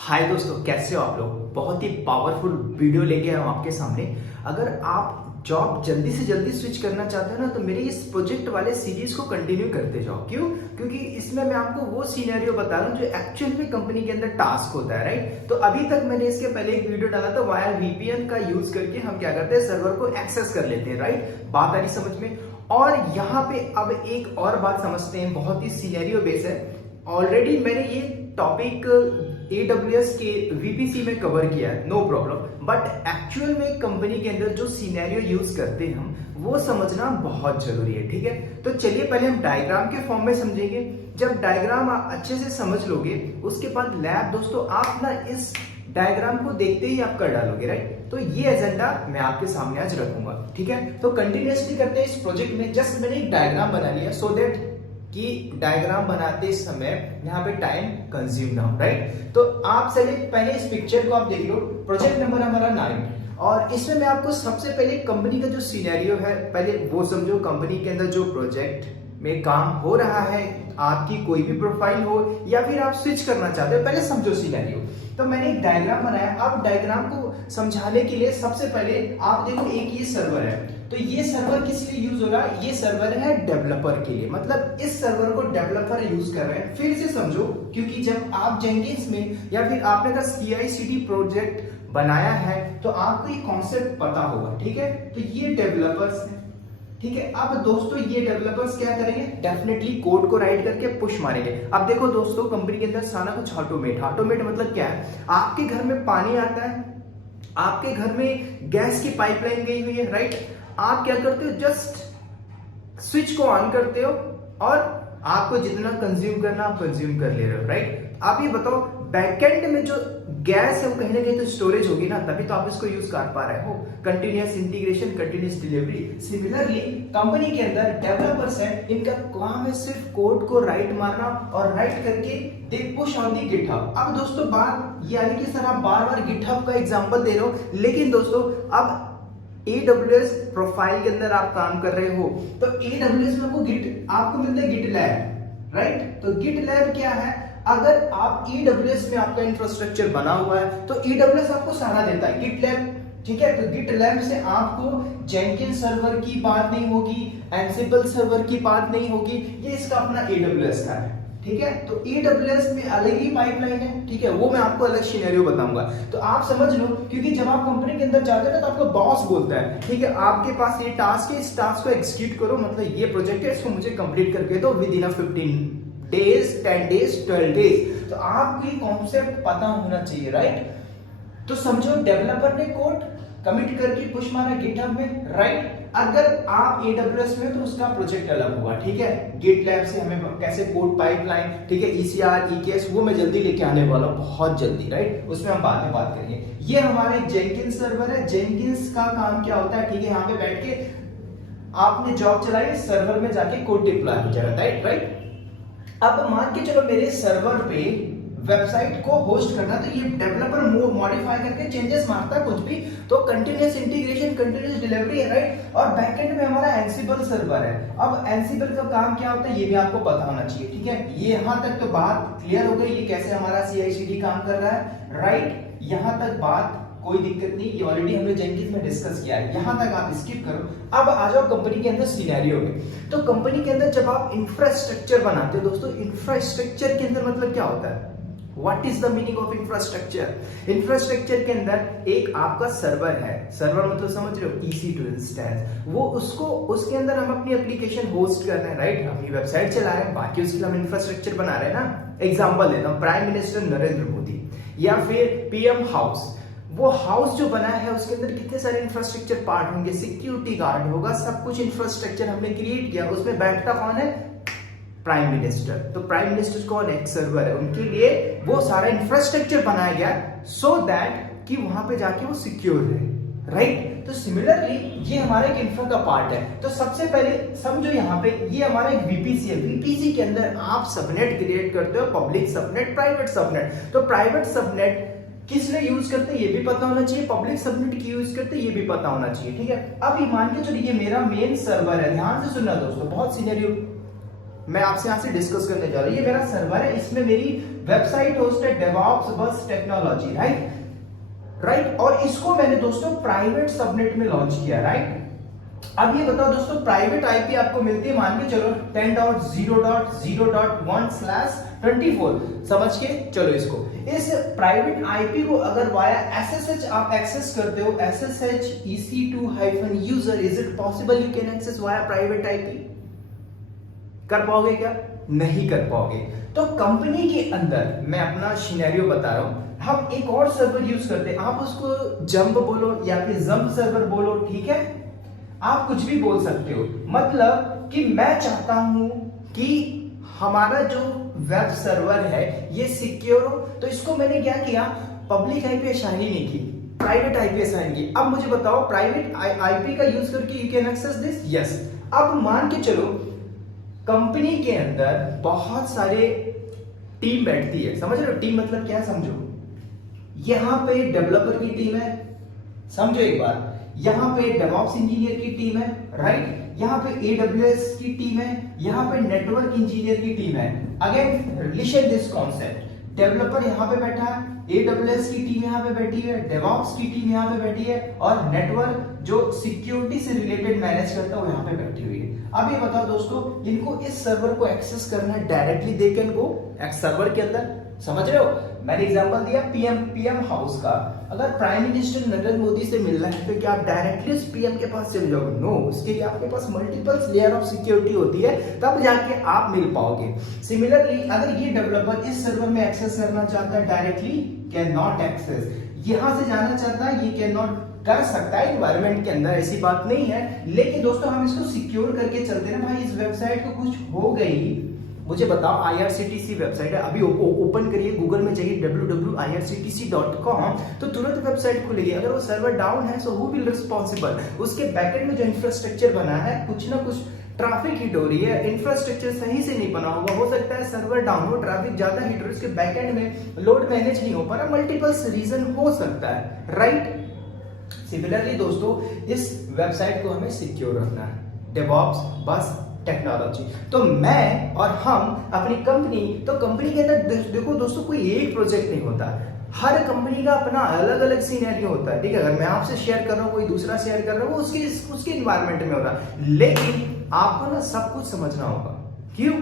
हाय दोस्तों, कैसे हो आप लोग। बहुत ही पावरफुल वीडियो लेके आया हूं आपके सामने। अगर आप जॉब जल्दी से जल्दी स्विच करना चाहते हो ना, तो मेरे इस प्रोजेक्ट वाले सीरीज को कंटिन्यू करते जाओ। क्यों? क्योंकि इसमें मैं आपको वो सिनेरियो बता रहा हूँ जो एक्चुअल में कंपनी के अंदर टास्क होता है, राइट। तो अभी तक मैंने इसके पहले एक वीडियो डाला था, वाया वीपीएन का यूज करके हम क्या करते हैं, सर्वर को एक्सेस कर लेते हैं, राइट। बात आ रही समझ में। और यहाँ पे अब एक और बात समझते हैं, बहुत ही सिनेरियो बेस है। ऑलरेडी मैंने ये टॉपिक AWS के VPC में कवर किया है, नो प्रॉब्लम। बट एक्चुअल में कंपनी के अंदर जो सिनेरियो यूज करते हैं हम, वो समझना बहुत जरूरी है, ठीक है। तो चलिए पहले हम डायग्राम के फॉर्म में समझेंगे। जब डायग्राम आप अच्छे से समझ लोगे, उसके बाद लैब दोस्तों आप ना इस डायग्राम को देखते ही आप कर डालोगे, राइट। तो ये एजेंडा मैं आपके सामने आज रखूंगा, ठीक है। तो कंटिन्यूअसली करते हैं इस प्रोजेक्ट में। जस्ट मैंने एक डायग्राम बना लिया सो दैट कि डायग्राम बनाते समय यहाँ पे टाइम कंज्यूम ना हो, राइट। तो आप चलिए पहले इस पिक्चर को आप देख लो। प्रोजेक्ट नंबर हमारा 9 और इसमें मैं आपको सबसे पहले कंपनी का जो सिनेरियो है पहले वो समझो। कंपनी के अंदर जो प्रोजेक्ट में काम हो रहा है, आपकी कोई भी प्रोफाइल हो या फिर आप स्विच करना चाहते हो, पहले समझो सिनेरियो। तो मैंने एक डायग्राम बनाया। अब डायग्राम को समझाने के लिए सबसे पहले आप देखो, एक ये सर्वर है। तो ये सर्वर किस लिए यूज हो रहा है? ये सर्वर है डेवलपर के लिए, मतलब इस सर्वर को डेवलपर यूज कर रहे हैं। फिर से समझो, क्योंकि जब आप जेंकिंस में या फिर आपने का CI/CD प्रोजेक्ट बनाया है तो आपको ये कॉन्सेप्ट पता होगा, ठीक है। तो ये डेवलपर्स है, ठीक है। अब दोस्तों ये डेवलपर्स क्या करेंगे? डेफिनेटली कोड को राइट करके पुश मारेंगे। अब देखो दोस्तों, कंपनी के अंदर सारा कुछ ऑटोमेट मतलब क्या है? आपके घर में पानी आता है, आपके घर में गैस की पाइपलाइन गई हुई है, राइट। आप क्या करते हो? जस्ट स्विच को ऑन करते हो और आपको जितना कंज्यूम करना आप कंज्यूम कर ले रहे हो, राइट। आप ये बताओ, बैकएंड में जो गैस है वो कहीं ना कहीं तो स्टोरेज होगी ना, तभी तो आप इसको यूज कर पा रहे हो। Continuous integration, continuous delivery. Similarly company के अंदर डेवलपर्स है, इनका काम है सिर्फ कोड को राइट मारना और राइट करके they push on the GitHub. अब दोस्तों बात ये आई कि सर आप बार बार गिटहब का एग्जांपल दे रहे हो, लेकिन दोस्तों अब AWS प्रोफाइल के अंदर आप काम कर रहे हो तो AWS में आपको मिलता है गिट लैब, राइट। तो गिट लैब क्या है? अगर आप AWS में आपका इंफ्रास्ट्रक्चर बना हुआ है तो AWS आपको सारा देता है गिट लैब, ठीक है। तो गिट लैब से आपको जेंकिंस सर्वर की बात नहीं होगी, एंसिबल सर्वर की बात नहीं होगी, ये इसका अपना AWS का है, ठीक है। तो AWS में अलग ही पाइपलाइन है, ठीक है। वो मैं आपको अलग सिनेरियो बताऊंगा। तो आप समझ लो, क्योंकि जब आप कंपनी के अंदर जाते हो ना तो आपका बॉस बोलता है, ठीक है, आपके पास ये टास्क है, इस टास्क को एग्जीक्यूट करो, मतलब ये प्रोजेक्ट है, इसको मुझे कंप्लीट करके दो with in 15 days, 10 days, 12 days. तो आपको ये कॉन्सेप्ट पता होना चाहिए, राइट। तो समझो डेवलपर ने कोड कमिट करके पुश मारा गिटहब में, राइट। अगर आप AWS में तो उसका प्रोजेक्ट अलग हुआ, ठीक है। गिट लैब से हमें कैसे कोड पाइपलाइन, ठीक है, ECR EKS वो मैं जल्दी लेके आने वाला हूं, बहुत जल्दी, राइट। उसमें हम बाद में बात करेंगे। ये हमारा जेंकिंस सर्वर है। जेंकिंस का काम क्या होता है? ठीक है, यहाँ पे बैठ के आपने जॉब चलाई, सर्वर में जाके कोड डिप्लॉय हो जाएगा, राइट। अब मान के चलो मेरे सर्वर पे वेबसाइट को होस्ट करना, तो ये डेवलपर मॉडिफाई करके चेंजेस मारता है कुछ भी, तो कंटिन्यूअस इंटीग्रेशन, कंटिन्यूअस डिलीवरी है, राइट। और बैकएंड में हमारा एंसिबल सर्वर है। अब एंसिबल का काम क्या होता है ये भी आपको पता होना चाहिए, ठीक है। ये यहां तक तो बात क्लियर हो गई, ये कैसे हमारा CI/CD काम कर रहा है, राइट। यहां तक बात कोई दिक्कत नहीं, ये ऑलरेडी हमने जेंकिंस में डिस्कस किया है, यहां तक आप स्किप करो। अब आ जाओ कंपनी के अंदर सिनेरियो में। तो कंपनी के अंदर जब आप इंफ्रास्ट्रक्चर बनाते हो दोस्तों, इंफ्रास्ट्रक्चर के अंदर मतलब क्या होता है? What is the meaning of infrastructure? Infrastructure के अंदर एक आपका सर्वर है। सर्वर मतलब समझ रहे हो, EC2 इंस्टेंस। वो उसको उसके अंदर हम अपनी एप्लीकेशन होस्ट कर रहे हैं, राइट। अपनी वेबसाइट चला रहे हैं, बाकी उसके लिए हम इंफ्रास्ट्रक्चर बना रहे हैं ना। एग्जांपल देता हूं, प्राइम मिनिस्टर नरेंद्र मोदी या फिर PM हाउस। वो हाउस जो बना है उसके अंदर कितने सारे इंफ्रास्ट्रक्चर पार्ट होंगे, सिक्योरिटी गार्ड होगा, सब कुछ इंफ्रास्ट्रक्चर हमने क्रिएट किया। उसमें बैठता कौन है? Prime minister. तो प्राइम मिनिस्टर कौन है? एक सर्वर है, उनके लिए वो सारा इंफ्रास्ट्रक्चर बनाया गया सो दैट कि वहां पे जाके वो सिक्योर रहे, राइट। तो सिमिलरली ये हमारा एक इंफ्रा का पार्ट है। तो सबसे पहले समझो यहाँ पे ये हमारा एक VPC है। VPC के अंदर आप सबनेट क्रिएट करते हो, पब्लिक सबनेट, प्राइवेट सबनेट। तो प्राइवेट सबनेट किस लिए यूज करते हैं ये भी पता होना चाहिए, पब्लिक सबनेट की यूज करते हैं ये भी पता होना चाहिए, ठीक है। अब ये मान के चलिए ये मेरा मेन सर्वर है। ध्यान से सुनना दोस्तों, बहुत सिनेरियो मैं आपसे यहां से डिस्कस करने जा रहा हूं। ये मेरा सर्वर है, इसमें मेरी वेबसाइट होस्टेड डेवऑप्स बस टेक्नोलॉजी, राइट। और इसको मैंने दोस्तों प्राइवेट सबनेट में लॉन्च किया, राइट। अब ये बताओ दोस्तों, प्राइवेट आईपी आपको मिलती है, मान के चलो 10.0.0.1/24, समझ के चलो इसको। इस प्राइवेट आईपी को अगर वाया SSH आप एक्सेस करते हो, SSH EC2-user, is it possible you can access via private IP? कर पाओगे क्या? नहीं कर पाओगे। तो कंपनी के अंदर मैं अपना सिनेरियो बता रहा हूं, हम एक और सर्वर यूज करते हैं, आप उसको जंप बोलो या फिर जंप सर्वर बोलो, ठीक है, आप कुछ भी बोल सकते हो। मतलब कि मैं चाहता हूं कि हमारा जो वेब सर्वर है ये सिक्योर हो, तो इसको मैंने क्या किया, पब्लिक आईपी असाइन नहीं की, प्राइवेट आईपी असाइन की। अब मुझे बताओ, प्राइवेट आईपी का यूज करके you can access this? Yes. अब मान के चलो कंपनी के अंदर बहुत सारे टीम बैठती है, समझ रहे हो? टीम मतलब क्या, समझो। यहां पे डेवलपर की टीम है, समझो एक बार, यहां पे डेवऑप्स इंजीनियर की टीम है, राइट, यहां पे AWS की टीम है, यहां पे नेटवर्क इंजीनियर की टीम है। Again listen this concept, developer यहां पे बैठा है, AWS की टीम यहां पे बैठी है, डेवऑप्स की टीम यहां पे बैठी है, और नेटवर्क जो सिक्योरिटी से रिलेटेड मैनेज करता है वो यहां पे बैठी हुई है। अब ये बताओ दोस्तों, इनको इस सर्वर को एक्सेस करना है, directly they can go server के अंदर, समझ रहे हो? मैंने एग्जांपल दिया पीएम हाउस का, अगर प्राइम मिनिस्टर नरेंद्र मोदी से मिलना है तो क्या आप डायरेक्टली उस पीएम के पास चले जाओगे? नो, उसके लिए आपके पास मल्टीपल लेयर ऑफ सिक्योरिटी होती है, तब जाके आप मिल पाओगे। सिमिलरली अगर ये डेवलपर इस सर्वर में एक्सेस करना चाहता है, डायरेक्टली कैन नॉट एक्सेस, यहां से जाना चाहता है, ये कैन नॉट कर सकता है एनवायरनमेंट के अंदर, ऐसी बात नहीं है। लेकिन दोस्तों हम इसको सिक्योर करके चलते हैं, भाई इस वेबसाइट को कुछ हो गई, मुझे बताओ, IRCTC वेबसाइट है, अभी ओपन करिए, गूगल में जाइए www.irctc.com, तो तुरंत वेबसाइट खुलेगी। अगर वो सर्वर डाउन है सो हु विल रिस्पांसिबल? उसके बैकएंड में जो इंफ्रास्ट्रक्चर बना है, कुछ ना कुछ ट्रैफिक हिट हो रही है, इंफ्रास्ट्रक्चर सही से नहीं बना होगा, हो सकता है सर्वर डाउन हो, ट्रैफिक ज्यादा हिट हो, उसके बैकएंड में लोड मैनेज नहीं हो पा रहा, मल्टीपल रीजन हो सकता है, राइट। सिमिलरली दोस्तों इस वेबसाइट को हमें सिक्योर रखना है, डेवऑप्स बस टेक्नोलॉजी। तो मैं और हम अपनी कंपनी, तो कंपनी के अंदर देखो दोस्तों कोई एक प्रोजेक्ट नहीं होता, हर कंपनी का अपना अलग अलग सीनरियो होता है, ठीक है। अगर मैं आपसे शेयर कर रहा हूँ, कोई दूसरा शेयर कर रहा हूँ, वो उसके इन्वायरमेंट में होता है, लेकिन आपको ना सब कुछ समझना होगा। क्यों?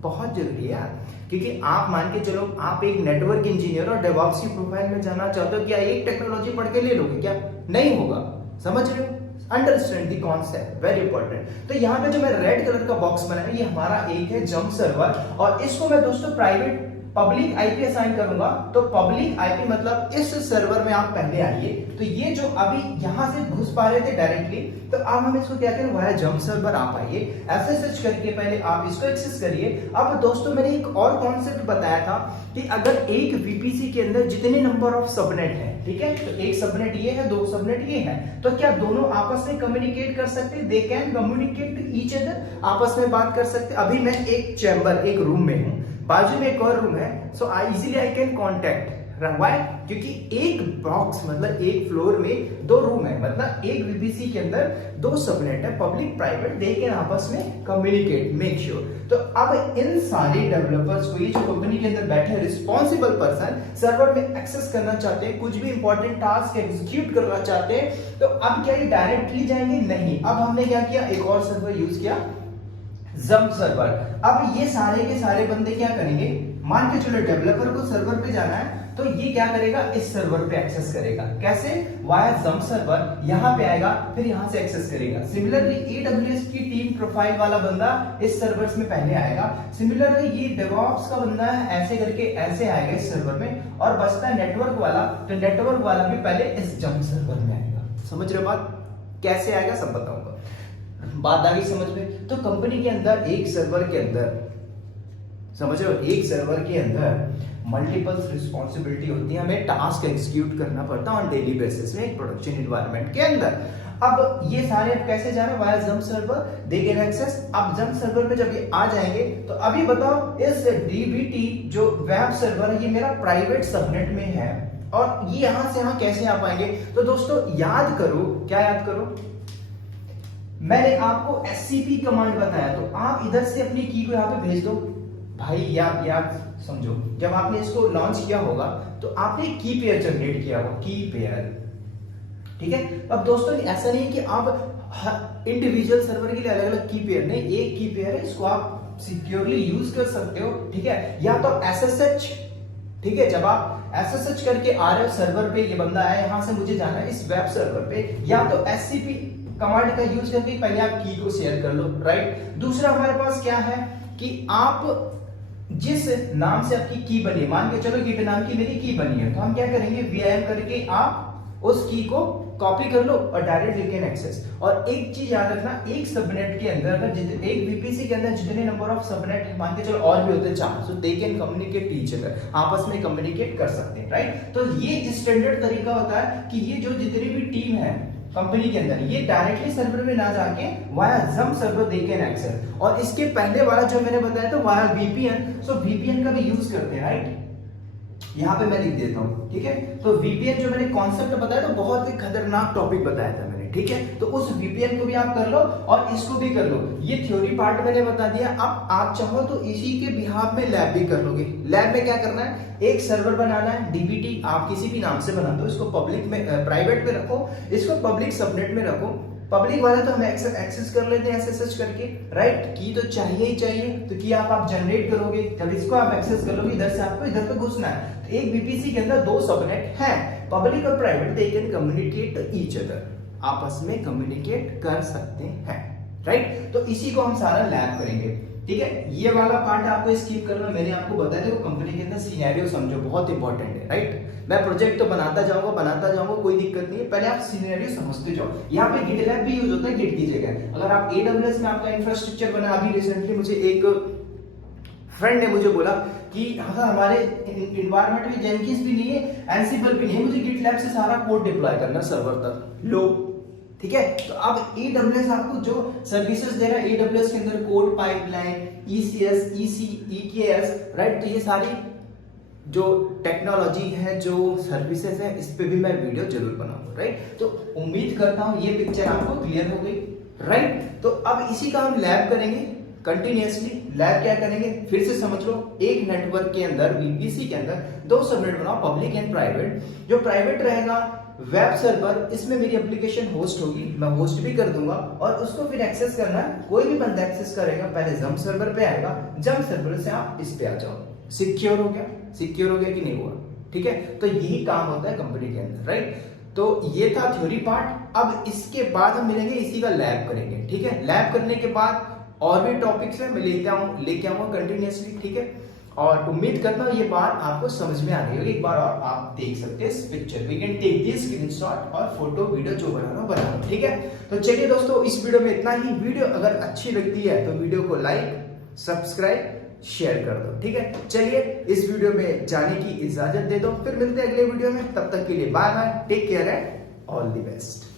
बहुत जरूरी है, क्योंकि आप मान के चलो आप एक नेटवर्क इंजीनियर और डेवऑप्स की प्रोफाइल में जाना चाहते हो, क्या एक टेक्नोलॉजी पढ़ के ले लोगे? क्या नहीं होगा, समझ रहे हो? Understand the concept, very important. तो यहाँ पे जो मैं रेड कलर का बॉक्स बनाया, ये हमारा एक है जंप सर्वर, और इसको मैं दोस्तों प्राइवेट पब्लिक आईपी असाइन करूंगा। तो पब्लिक आईपी मतलब इस सर्वर में आप पहले आइए, तो ये जो अभी यहां से घुस पा रहे थे डायरेक्टली, तो अब हम इसको क्या करें, वाया जंप सर्वर आप आइए, SSH करके पहले आप इसको एक्सेस करिए। अब दोस्तों मैंने एक और कॉन्सेप्ट बताया था कि अगर एक VPC के अंदर जितने नंबर ऑफ सबनेट है, ठीक है, तो एक सबनेट ये है, दो सबनेट ये है, तो क्या दोनों आपस में कम्युनिकेट कर सकते हैं? They can communicate to each other, आपस में बात कर सकते हैं। अभी मैं एक चैम्बर, एक रूम में हूं, बाजू में एक और रूम है, so easily I can contact. Why? क्योंकि एक बॉक्स मतलब एक फ्लोर में दो रूम है, मतलब एक VPC के अंदर दो सबनेट है, पब्लिक प्राइवेट, दे कैन आपस में कम्युनिकेट, मेक श्योर। तो अब इन सारे डेवलपर्स को, ये जो कंपनी के अंदर बैठे रिस्पॉन्सिबल पर्सन सर्वर में एक्सेस करना चाहते हैं, कुछ भी इंपॉर्टेंट टास्क एग्जीक्यूट करना चाहते हैं, तो अब क्या ये डायरेक्टली जाएंगे? नहीं, अब हमने क्या किया, एक और सर्वर यूज किया, जंप सर्वर। अब ये सारे के सारे बंदे क्या करेंगे, मान के चलो डेवलपर को सर्वर पे जाना है, तो ये क्या करेगा, इस सर्वर पे एक्सेस करेगा। कैसे? वाया जंप सर्वर, यहां पे आएगा, फिर यहां से एक्सेस करेगा। सिमिलरली AWS की टीम प्रोफाइल वाला बंदा इस सर्वर्स में पहले आएगा। सिमिलरली ये डेवऑप्स का बंदा है, ऐसे करके ऐसे आएगा इस सर्वर में, और बचता है नेटवर्क वाला, तो नेटवर्क वाला भी पहले इस जंप सर्वर में आएगा। समझ रहे हो बात? कैसे आएगा सब बताऊंगा, बात आ गई समझ में? तो कंपनी के अंदर एक सर्वर के अंदर, समझ रहे हो, एक सर्वर के अंदर मल्टीपल रिस्पॉन्सिबिलिटी होती है, हमें टास्क एग्जीक्यूट करना पड़ता है ऑन डेली बेसिस में एक प्रोडक्शन एनवायरनमेंट के अंदर। अब ये सारे कैसे जा रहे हैं, via jump server, they can access. अब जंप सर्वर पे जब ये आ जाएंगे, तो अभी बताओ इस DBT जो वेब सर्वर है, ये मेरा प्राइवेट सबनेट में है, और ये यहां से यहां कैसे आ पाएंगे? तो दोस्तों याद करो, क्या याद करो, मैंने आपको SCP कमांड बताया, तो आप इधर से अपनी की को यहाँ पे भेज दो, भाई याद समझो, जब आपने इसको लॉन्च किया होगा तो आपने की पेयर जनरेट किया होगा, की पेयर, ठीक है। अब दोस्तों ऐसा नहीं कि आप इंडिविजुअल सर्वर के लिए अलग अलग की पेयर नहीं, एक की पेयर है, इसको आप सिक्योरली यूज कर सकते हो, ठीक है। या तो SSH, ठीक है, जब आप SSH करके आ रहे हो सर्वर पे, ये बंदा है यहां से मुझे जाना है इस वेब सर्वर पे, या तो SCP कमांड का यूज करके पहले आप की को शेयर कर लो, राइट। दूसरा हमारे पास क्या है कि आप जिस नाम से आपकी की बनी, मान के चलो गिट नाम की मेरी की बनी है, तो हम क्या करेंगे VIM करके आप उस की को कॉपी कर लो और डायरेक्ट यू कैन एक्सेस। और एक चीज याद रखना, एक सबनेट के अंदर अगर एक VPC के अंदर जितने नंबर ऑफ सबनेट मान के चलो और भी होते हैं 4, so they can communicate each other, आपस में कम्युनिकेट कर सकते हैं, राइट। तो ये स्टैंडर्ड तरीका होता है कि ये जो जितनी भी टीम है कंपनी के अंदर, ये डायरेक्टली सर्वर में ना जाके वाया जम सर्वर दे कैन एक्सेस। और इसके पहले वाला जो मैंने बताया था वाया VPN, सो VPN का भी यूज करते हैं, राइट। यहां पे मैं लिख देता हूं, ठीक है। तो VPN जो मैंने कॉन्सेप्ट बताया तो बहुत ही खतरनाक टॉपिक बताया था मैंने, ठीक है। तो उस VPN को भी आप कर लो और इसको भी कर लो। ये थ्योरी पार्ट मैंने बता दिया। अब आप चाहो तो इसी के बिहाफ में लैब भी कर लोगे। लैब में क्या करना है, एक सर्वर बनाना है, DBT आप किसी भी नाम से बना दो, इसको पब्लिक में प्राइवेट में रखो, इसको पब्लिक सबनेट में रखो। पब्लिक वाला तो हम एक्सेस कर लेते हैं SSH करके, राइट। की तो चाहिए ही चाहिए, तो की आप जनरेट करोगे, जब इसको आप एक्सेस कर लोगे इधर से आपको इधर पे घुसना है। तो एक VPC के अंदर 2 सबनेट है, पब्लिक और private, they can communicate each other, आपस में कम्युनिकेट कर सकते हैं, राइट। तो इसी को हम सारा लैब करेंगे, ठीक है। ये वाला पार्ट आपको स्किप करना, मैंने आपको बताया था कंपनी के अंदर सिनेरियो समझो, बहुत इंपॉर्टेंट है, राइट। मैं प्रोजेक्ट तो बनाता जाऊंगा, कोई दिक्कत नहीं है, पहले आप सिनेरियो समझते जाओ। यहाँ पे गिटलैब भी यूज होता है गिट की जगह। अगर आप AWS में आपका इंफ्रास्ट्रक्चर बना, अभी रिसेंटली मुझे एक फ्रेंड ने मुझे बोला कि हाँ हमारे इन्वायरमेंट में जेनकिंस भी नहीं है, एनसिबल भी नहीं है, मुझे गिटलैब से सारा कोड डिप्लॉय करना सर्वर तक, लो, ठीक है। तो अब AWS आपको जो सर्विसेज दे रहा है, AWS के अंदर code pipeline, ECS, EKS, right. तो ये सारी जो टेक्नोलॉजी है, जो सर्विसेज है, इस पे भी मैं वीडियो जरूर बनाऊंगा, राइट। तो उम्मीद करता हूं ये पिक्चर आपको क्लियर हो गई, राइट। तो अब इसी का हम लैब करेंगे कंटिन्यूअसली। लैब क्या करेंगे फिर से समझ लो, एक नेटवर्क के अंदर VPC के अंदर 2 सबनेट बनाओ, पब्लिक एंड प्राइवेट। जो प्राइवेट रहेगा वेब सर्वर, इसमें मेरी एप्लीकेशन होस्ट होगी, मैं होस्ट भी कर दूंगा, और उसको फिर एक्सेस करना है, कोई भी बंदा एक्सेस करेगा पहले जम सर्वर पे आएगा, जम सर्वर से आप इस पे आ जाओ। सिक्योर हो गया कि नहीं हुआ, ठीक है। तो यही काम होता है कंपनी के अंदर, राइट। तो ये था थ्योरी पार्ट। अब इसके बाद हम मिलेंगे, इसी का लैब करेंगे, ठीक है। लैब करने के बाद और भी टॉपिक्स है, मैं लेके आऊंगा कंटिन्यूअसली, ठीक है। और उम्मीद करता हूँ ये बात आपको समझ में आ गई होगी। एक बार और आप देख सकते हैं इस picture, we can take this screenshot और फोटो वीडियो जो बना, ठीक है। तो चलिए दोस्तों, इस वीडियो में इतना ही। वीडियो अगर अच्छी लगती है तो वीडियो को लाइक, सब्सक्राइब, शेयर कर दो, ठीक है। चलिए इस वीडियो में जाने की इजाजत दे दो, फिर मिलते हैं अगले वीडियो में। तब तक के लिए bye bye, take care and all the best.